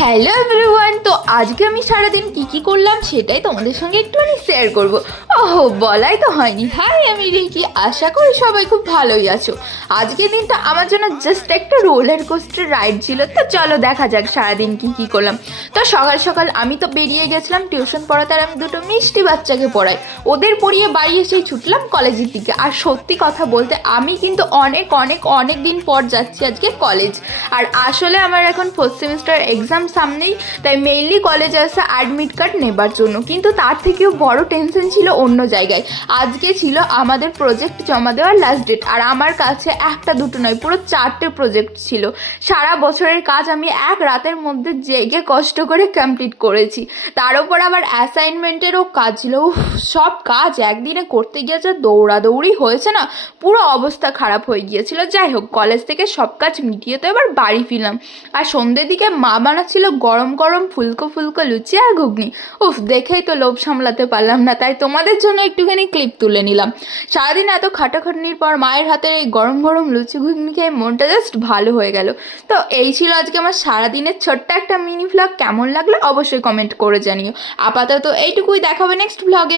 Hello everyone, তো আজকে আমি সারাদিন কি করলাম সেটাই তোমাদের সঙ্গে একটুখানি শেয়ার করব। ওহো, বলাই তো হয়নি। হাই, আমি রিঙ্কি, আশা করি সবাই খুব ভালোই আছো। আজকের দিনটা আমার জন্য জাস্ট একটা রোলার কোস্টার রাইড ছিল। তো চলো দেখা যাক সারাদিন কি করলাম। তো সকাল সকাল আমি তো বেরিয়ে গেছিলাম টিউশন পড়াতে, আর আমি দুটো মিষ্টি বাচ্চাকে পড়াই। ওদের পড়িয়ে বাড়ি এসেই ছুটলাম কলেজের দিকে। আর সত্যি কথা বলতে আমি কিন্তু অনেক অনেক অনেক দিন পর যাচ্ছি আজকে কলেজ। আর আসলে আমার এখন ফোর্থ সেমিস্টার এক্সাম সামনেই, তাই মেইনলি কলেজে আসা অ্যাডমিট কার্ড নেবার জন্য। কিন্তু তার থেকেও বড় টেনশন ছিল অন্য জায়গায়। আজকে ছিল আমাদের প্রজেক্ট জমা দেওয়ার লাস্ট ডেট, আর আমার কাছে একটা দুটো নয়, পুরো 4টে প্রজেক্ট ছিল। সারা বছরের কাজ আমি এক রাতের মধ্যে জেগে কষ্ট করে কমপ্লিট করেছি। তার উপর আবার অ্যাসাইনমেন্টেরও কাজ ছিল। সব কাজ একদিনে করতে গিয়ে যা দৌড়াদৌড়ি হয়েছে না, পুরো অবস্থা খারাপ হয়ে গিয়েছিল। যাই হোক, কলেজ থেকে সব কাজ মিটিয়ে তো এবার বাড়ি ফিরলাম। আর সন্ধ্যের দিকে মা বানাচ্ছিল গরম গরম ফুলকো ফুলকো লুচি আর ঘুগনি। উফ, দেখেই তো লোভ সামলাতে পারলাম না, তাই তোমাদের জন্য একটুখানি ক্লিপ তুলে নিলাম। সারাদিন এত খাটাখাটনির পর মায়ের হাতের এই গরম গরম লুচি ঘুগনি খেয়ে মনটা জাস্ট ভালো হয়ে গেল। তো এই ছিল আজকে আমার সারাদিনের ছোট্ট একটা মিনি ভ্লগ। কেমন লাগলো অবশ্যই কমেন্ট করে জানিও। আপাতত এইটুকুই, দেখাবে নেক্সট ভ্লগে।